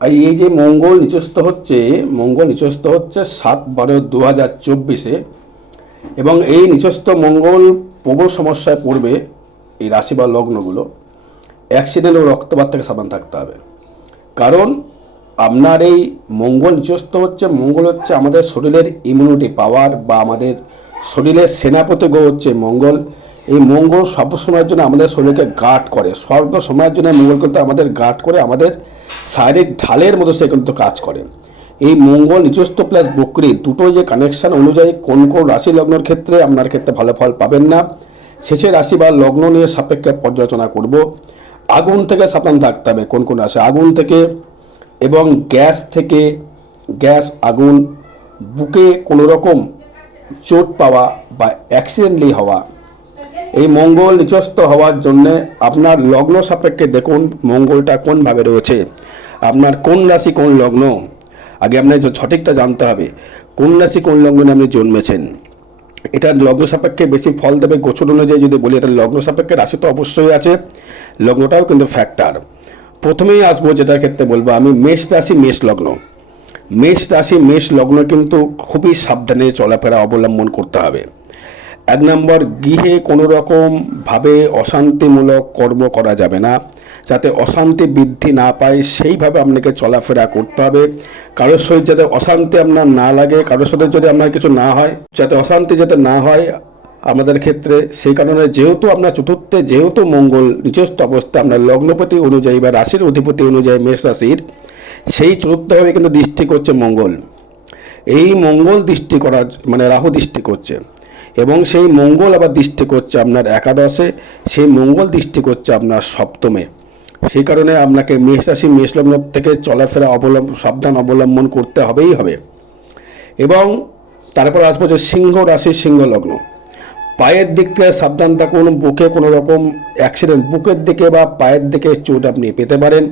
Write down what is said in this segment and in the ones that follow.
এই যে মঙ্গল নিচস্থ হচ্ছে, মঙ্গল নিচস্থ হচ্ছে সাত বারো দু হাজার চব্বিশে এবং এই নিচস্থ মঙ্গল প্রবল সমস্যায় পড়বে এই রাশি বা লগ্নগুলো। অ্যাক্সিডেন্ট ও রক্তপাত থেকে সাবধান থাকতে হবে। কারণ আপনার এই মঙ্গল নিচস্থ হচ্ছে, মঙ্গল হচ্ছে আমাদের শরীরের ইমিউনিটি পাওয়ার বা আমাদের শরীরের সেনাপতি গ্রহ হচ্ছে মঙ্গল। এই মঙ্গল সর্বসময়ের জন্য আমাদের শরীরকে গার্ড করে। সর্বসময়ের জন্য মঙ্গল কিন্তু আমাদের গার্ড করে, আমাদের শারীরিক ঢালের মতো সে কিন্তু কাজ করে। এই মঙ্গল নিজস্ব প্লাস বকরি, দুটো যে কানেকশান অনুযায়ী কোন কোন রাশি লগ্নের ক্ষেত্রে আপনার ক্ষেত্রে ভালো ফল পাবেন না। শেষে রাশি বা লগ্ন নিয়ে সাপেক্ষে পর্যালোচনা করব। আগুন থেকে সাবধান থাকতে হবে কোন কোন রাশি। আগুন থেকে এবং গ্যাস থেকে, গ্যাস, আগুন, বুকে কোনো রকম চোট পাওয়া বা অ্যাক্সিডেন্টলি হওয়া এই মঙ্গল নিচস্থ হওয়ার জন্যে আপনার লগ্ন সাপেক্ষে দেখুন মঙ্গলটা কোনভাবে রয়েছে। আপনার কোন রাশি কোন লগ্ন? আগে আপনার সঠিকটা জানতে হবে, কোন রাশি কোন লগ্নে আপনি জন্মেছেন? এটা লগ্ন সাপেক্ষে বেশি ফল দেবে গোচর অনুযায়ী যদি বলি এটা লগ্ন সাপেক্ষে রাশি তো অবশ্যই আছে, লগ্নটাও কিন্তু ফ্যাক্টর প্রথমেই আসব যেটার ক্ষেত্রে বলব, আমি মেষ রাশি, মেষ লগ্ন। মেষ রাশি, মেষ লগ্ন কিন্তু খুবই সাবধানে চলাফেরা অবলম্বন করতে হবে। এক নম্বর, গৃহে কোনো রকমভাবে অশান্তিমূলক কর্ম করা যাবে না। যাতে অশান্তি বৃদ্ধি না পায়, সেইভাবে আপনাকে চলাফেরা করতে হবে। কারোর সহিত যাতে অশান্তি আপনার না লাগে, কারোর সাথে যদি আপনার কিছু না হয়, যাতে অশান্তি যাতে না হয় আমাদের ক্ষেত্রে, সেই কারণে যেহেতু আপনার চতুর্থে, যেহেতু মঙ্গল নিজস্ব অবস্থা, আপনার লগ্নপতি অনুযায়ী বা রাশির অধিপতি অনুযায়ী মেষ রাশির, সেই চতুর্থভাবে কিন্তু দৃষ্টি করছে মঙ্গল। এই মঙ্গল দৃষ্টি করা মানে রাহু দৃষ্টি করছে। এবং সেই মঙ্গল আবার দৃষ্টি করছে আপনার একাদশে, সেই মঙ্গল দৃষ্টি করছে আপনার সপ্তমে। সেই কারণে আপনাকে মেষ রাশি মেষলগ্ন থেকে চলাফেরা অবলম্বন সাবধান অবলম্বন করতে হবেই হবে। এবং তারপর আসব যে সিংহ রাশি, সিংহ লগ্ন। পায়ের দিক থেকে সাবধান থাকুন, বুকে কোনো রকম অ্যাক্সিডেন্ট বুকের দিকে বা পায়ের দিকে চোট আপনি পেতে পারেন।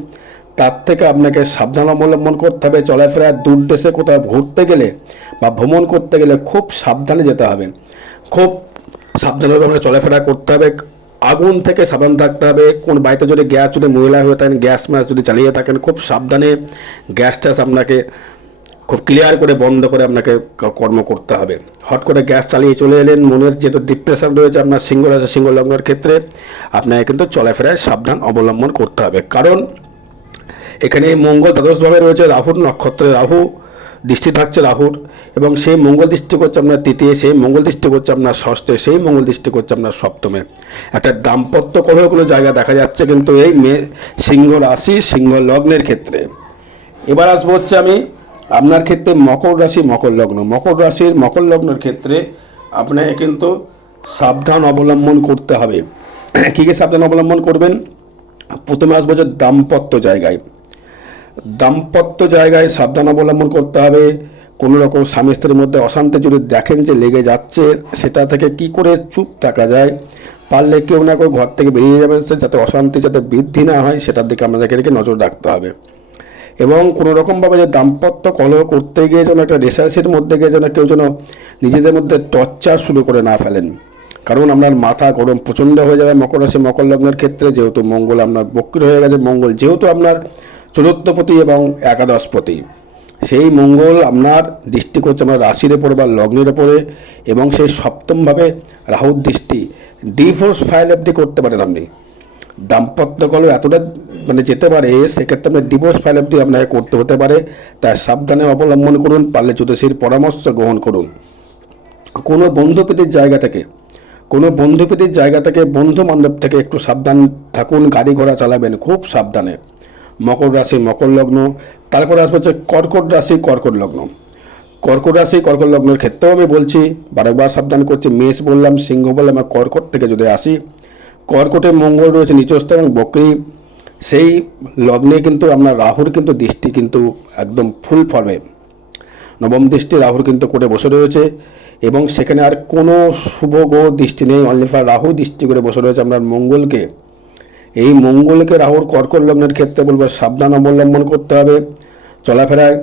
তার থেকে আপনাকে সাবধান অবলম্বন করতে হবে, চলাফেরা দূর দেশে কোথাও ঘুরতে গেলে বা ভ্রমণ করতে গেলে খুব সাবধানে যেতে হবে। খুব সাবধানভাবে আপনাকে চলাফেরা করতে হবে। আগুন থেকে সাবধান থাকতে হবে। কোন বাড়িতে যদি গ্যাস যদি মহিলা হয়ে থাকেন গ্যাস ম্যাস যদি চালিয়ে থাকেন, খুব সাবধানে গ্যাস ট্যাস আপনাকে খুব ক্লিয়ার করে, বন্ধ করে আপনাকে কর্ম করতে হবে। হট করে গ্যাস চালিয়ে চলে এলেন, মনের যেটা ডিপ্রেশন রয়েছে আপনার সিংহ আছে সিংহ লগ্নের ক্ষেত্রে, আপনাকে কিন্তু চলাফেরায় সাবধান অবলম্বন করতে হবে। কারণ এখানে মঙ্গল দ্বাদশভাবে রয়েছে, রাহুর নক্ষত্রে রাহু। দৃষ্টি থাকছে রাহুর এবং সেই মঙ্গল দৃষ্টি করছে আপনার তৃতীয়, সেই মঙ্গল দৃষ্টি করছে আপনার ষষ্ঠে, সেই মঙ্গল দৃষ্টি করছে আপনার সপ্তমে। একটা দাম্পত্য কলহ কোনো জায়গা দেখা যাচ্ছে কিন্তু এই মে, সিংহ রাশি, সিংহ লগ্নের ক্ষেত্রে। এবার আসব হচ্ছে আমি আপনার ক্ষেত্রে মকর রাশি, মকর লগ্ন। মকর রাশির, মকর লগ্নের ক্ষেত্রে আপনাকে কিন্তু সাবধান অবলম্বন করতে হবে। কী কী সাবধান অবলম্বন করবেন? প্রথমে আসব যে দাম্পত্য জায়গায়। দাম্পত্য জায়গায় সাবধান অবলম্বন করতে হবে। কোনো রকম স্বামী স্ত্রীর মধ্যে অশান্তি যদি দেখেন যে লেগে যাচ্ছে, সেটা থেকে কি করে চুপ থাকা যায়? পারলে কেউ না কেউ ঘর থেকে বেরিয়ে যাবেন সে, যাতে অশান্তি যাতে বৃদ্ধি না হয়, সেটার দিকে আমাদেরকে নজর রাখতে হবে। এবং কোনো রকমভাবে যে দাম্পত্য কলহ করতে গিয়ে যেন একটা রেসার্সের মধ্যে গিয়ে যেন কেউ যেন নিজেদের মধ্যে টর্চার শুরু করে না ফেলেন। কারণ আপনার মাথা গরম প্রচণ্ড হয়ে যাবে মকর রাশি, মকর লগ্নের ক্ষেত্রে, যেহেতু মঙ্গল আপনার বক্র হয়ে গেছে, মঙ্গল যেহেতু আপনার চতুর্থপতি এবং একাদশপতি। সেই মঙ্গল আপনার দৃষ্টি করছে রাশির ওপরে বা লগ্নের ওপরে এবং সেই সপ্তমভাবে রাহুর দৃষ্টি। ডিভোর্স ফাইল অব্দি করতে পারেন আপনি। দাম্পত্য কলহ এতটা মানে যেতে পারে, সেক্ষেত্রে আপনার ডিভোর্স ফাইল অব্দি আপনাকে করতে হতে পারে। তাই সাবধানে অবলম্বন করুন, পারলে জ্যোতিষীর পরামর্শ গ্রহণ করুন। কোনো বন্ধুপ্রীতির জায়গা থেকে, কোনো বন্ধুপ্রীতির জায়গা থেকে বন্ধু বান্ধব থেকে একটু সাবধান থাকুন গাড়ি ঘোড়া চালাবেন, খুব সাবধানে। মকর রাশি, মকর লগ্ন। তারপরে আসবে হচ্ছে কর্কট রাশি, কর্কট লগ্ন। কর্কট রাশি, কর্কট লগ্নের ক্ষেত্রেও আমি বলছি, বারবার সাবধান করছি, মেষ বললাম, সিংহ বললাম, আর কর্কট থেকে যদি আসি, কর্কটে মঙ্গল রয়েছে, নিচস্থ এবং বকরি। সেই লগ্নে কিন্তু আপনার রাহুর কিন্তু দৃষ্টি কিন্তু একদম ফুল ফর্মে নবম দৃষ্টি রাহুর কিন্তু করে বসে রয়েছে, এবং সেখানে আর কোনো শুভ গ্রহ দৃষ্টি নেই অনলি ফর রাহু দৃষ্টি করে বসে রয়েছে আপনার মঙ্গলকে। এই মঙ্গলকে রাহুর কর্কট লগ্নের ক্ষেত্রে বলব সাবধান অবলম্বন করতে হবে। চলাফেরায়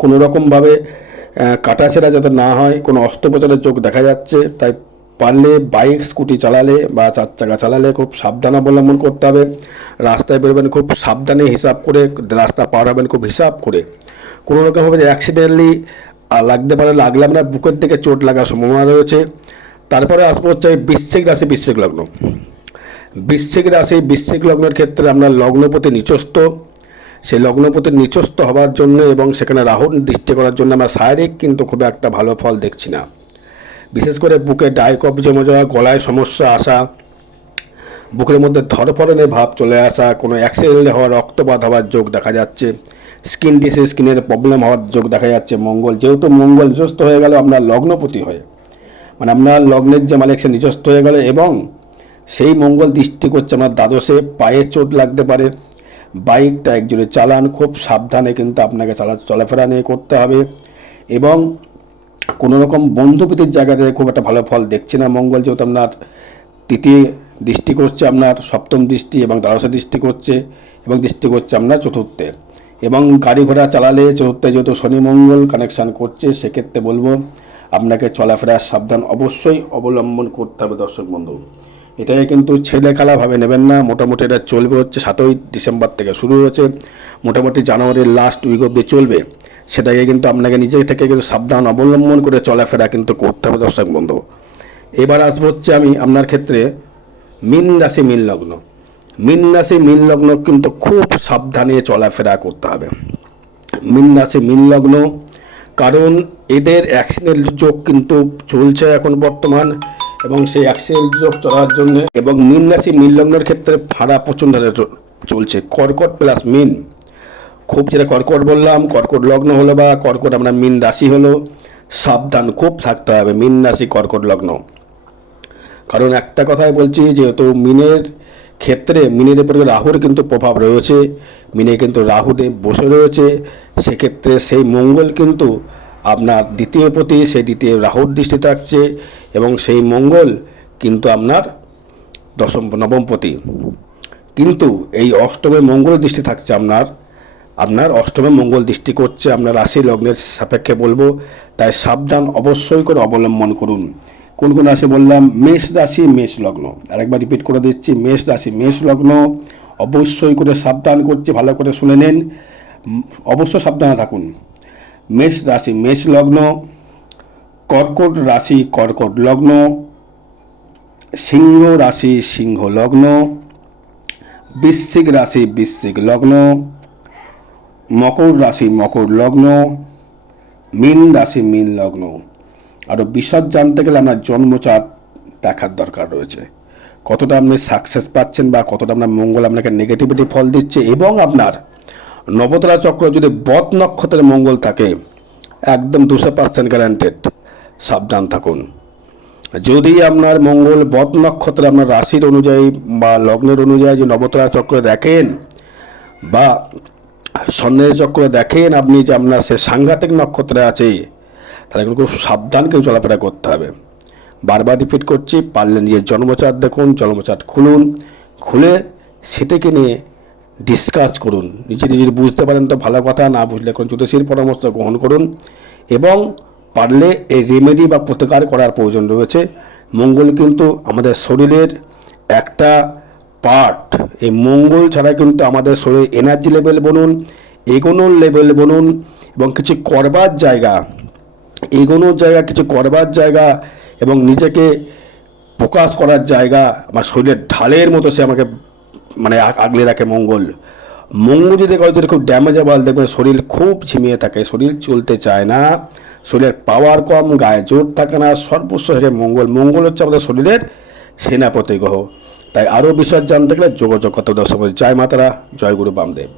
কোনো রকমভাবে কাটাছেড়া যাতে না হয়, কোনো অস্ত্রোপচারের চোখ দেখা যাচ্ছে, তাই পারলে বাইক, স্কুটি চালালে বা চার চাকা চালালে খুব সাবধান অবলম্বন করতে হবে। রাস্তায় বেরোবেন খুব সাবধানে হিসাব করে, রাস্তা পার হবেন খুব হিসাব করে। কোনো রকমভাবে অ্যাক্সিডেন্টলি লাগতে পারে, লাগলে আপনার বুকের দিকে চোট লাগার সম্ভাবনা রয়েছে। তারপরে আসব হচ্ছে বৃশ্চিক রাশি, বৃশ্চিক লগ্ন। বৃশ্চিক রাশি, বৃশ্চিক লগ্নের ক্ষেত্রে আপনার লগ্নপতি নিচস্থ। সেই লগ্নপতি নিচস্থ হওয়ার জন্য এবং সেখানে রাহুর দৃষ্টি করার জন্য আমরা শারীরিক কিন্তু খুব একটা ভালো ফল দেখছি না। বিশেষ করে বুকে ডাইকপ জমে যাওয়া, গলায় সমস্যা আসা, বুকের মধ্যে ধরফরনের ভাব চলে আসা, কোনো অ্যাক্সিডেন্ট হওয়ার রক্তপাত হওয়ার যোগ দেখা যাচ্ছে স্কিন ডিসিজ স্কিনের প্রবলেম হওয়ার যোগ দেখা যাচ্ছে। মঙ্গল যেহেতু মঙ্গল নিজস্ব হয়ে গেল আপনার লগ্নপতি হয়ে মানে আপনার লগ্নের যে মালিক সে নিজস্ব হয়ে গেল এবং সেই মঙ্গল দৃষ্টি করছে আপনার দ্বাদশে, পায়ে চোট লাগতে পারে। বাইকটা একজনে চালান, খুব সাবধানে কিন্তু আপনাকে চালা, চলাফেরা নিয়ে করতে হবে। এবং কোনো রকম বন্ধুপ্রীতির জায়গা থেকে খুব একটা ভালো ফল দেখছি না। মঙ্গল যেহেতু আপনার তৃতীয় দৃষ্টি করছে আপনার, সপ্তম দৃষ্টি এবং দ্বাদশে দৃষ্টি করছে এবং দৃষ্টি করছে আপনার চতুর্থে। এবং গাড়ি ঘোড়া চালালে চতুর্থে যেহেতু শনি মঙ্গল কানেকশান করছে, সেক্ষেত্রে বলব আপনাকে চলাফেরার সাবধান অবশ্যই অবলম্বন করতে হবে দর্শক বন্ধু। এটাকে কিন্তু ছেলে খেলাভাবে নেবেন না। মোটামুটি এটা চলবে হচ্ছে সাতই ডিসেম্বর থেকে শুরু হয়েছে। মোটামুটি জানুয়ারির লাস্ট উইক অব্দি চলবে। সেটাকে কিন্তু আপনাকে নিজে থেকে কিন্তু সাবধান অবলম্বন করে চলাফেরা কিন্তু করতে হবে দর্শক বন্ধু। এবার আসব হচ্ছে আমি আপনার ক্ষেত্রে মিন রাশি, মিন লগ্ন। মিন রাশি, মিন লগ্ন কিন্তু খুব সাবধানে চলাফেরা করতে হবে। মিন রাশি, মিন লগ্ন, কারণ এদের অ্যাক্সিডেন্ট যোগ কিন্তু চলছে এখন বর্তমান। এবং সেই অ্যাক্সিডেন্ট যোগ চলার জন্য এবং মিন রাশি মিন লগ্নের ক্ষেত্রে ফাড়া প্রচণ্ড চলছে। কর্কট প্লাস মিন। খুব যেটা কর্কট বললাম, কর্কট লগ্ন হলো বা কর্কট আমরা মিন রাশি হলো, সাবধান খুব থাকতে হবে। মিন রাশি, কর্কট লগ্ন। কারণ একটা কথাই বলছি, যেহেতু মিনের ক্ষেত্রে, মিনের উপরে রাহুর কিন্তু প্রভাব রয়েছে, মিনে কিন্তু রাহুতে বসে রয়েছে, সেক্ষেত্রে সেই মঙ্গল কিন্তু আপনার দ্বিতীয় প্রতি, সেই দ্বিতীয় রাহুর দৃষ্টি থাকছে এবং সেই মঙ্গল কিন্তু আপনার দশম নবমপতি কিন্তু এই অষ্টমে মঙ্গল দৃষ্টি থাকছে আপনার আপনার অষ্টমে মঙ্গল দৃষ্টি করছে আপনার রাশি লগ্নের সাপেক্ষে বলব, তাই সাবধান অবশ্যই করে অবলম্বন করুন। কোন কোন রাশি বললাম? মেষ রাশি, মেষ লগ্ন। আরেকবার রিপিট করে দিচ্ছি, মেষ রাশি, মেষ লগ্ন। অবশ্যই করে সাবধান করছি, ভালো করে শুনে নেন। অবশ্যই সাবধানে থাকুন। মেষ রাশি, মেষ লগ্ন, কর্কট রাশি, কর্কট লগ্ন, সিংহ রাশি, সিংহ লগ্ন, বৃশ্চিক রাশি, বৃশ্চিক লগ্ন, মকর রাশি, মকর লগ্ন, মীন রাশি, মীন লগ্ন। আরও বিশদ জানতে গেলে আপনার জন্মচাঁদ দেখার দরকার রয়েছে। কতটা আপনি সাকসেস পাচ্ছেন বা কতটা আপনার মঙ্গল আপনাকে নেগেটিভিটি ফল দিচ্ছে এবং আপনার নবতলা চক্র যদি বদ নক্ষত্রের মঙ্গল থাকে, একদম দুশো পার্সেন্ট গ্যারান্টেড সাবধান থাকুন। যদি আপনার মঙ্গল বদ নক্ষত্রে আপনার রাশির অনুযায়ী বা লগ্নের অনুযায়ী যে নবতলা চক্র দেখেন বা স্বর্ণের চক্র দেখেন আপনি যে আপনার সে সাংঘাতিক নক্ষত্রে আছে, তাহলে কিন্তু খুব সাবধান কেউ চলাফেরা করতে হবে। বারবার রিপিট করছি, পারলে নিজের জন্মচার্ট দেখুন জন্মচার্ট খুলুন, খুলে সেটাকে নিয়ে ডিসকাস করুন। নিজে নিজে বুঝতে পারেন তো ভালো কথা, না বুঝলে কোন জ্যোতিষীর পরামর্শ গ্রহণ করুন এবং পারলে এই রেমেডি বা প্রতিকার করার প্রয়োজন রয়েছে। মঙ্গল কিন্তু আমাদের শরীরের একটা পার্ট এই মঙ্গল ছাড়া কিন্তু আমাদের শরীরে এনার্জি লেভেল বলুন এগোনোর লেভেল বলুন এবং কিছু করবার জায়গা এগোনোর জায়গা, কিছু করবার জায়গা এবং নিজেকে প্রকাশ করার জায়গা, আমার শরীরের ঢালের মতো সে আমাকে মানে আগলে রাখে মঙ্গল। মঙ্গল যদি কারও যদি খুব ড্যামেজেবল দেখবে শরীর খুব ঝিমিয়ে থাকে, শরীর চলতে চায় না, শরীরের পাওয়ার কম, গায়ে জোর থাকে না, সর্বস্ব হেরে মঙ্গল। মঙ্গল হচ্ছে আমাদের শরীরের সেনাপতি গ্রহ। তাই আরও বিষয় জানতে গেলে যোগাযোগ করতে দর্শক। জয় মাতারা, জয় গুরু বামদেব।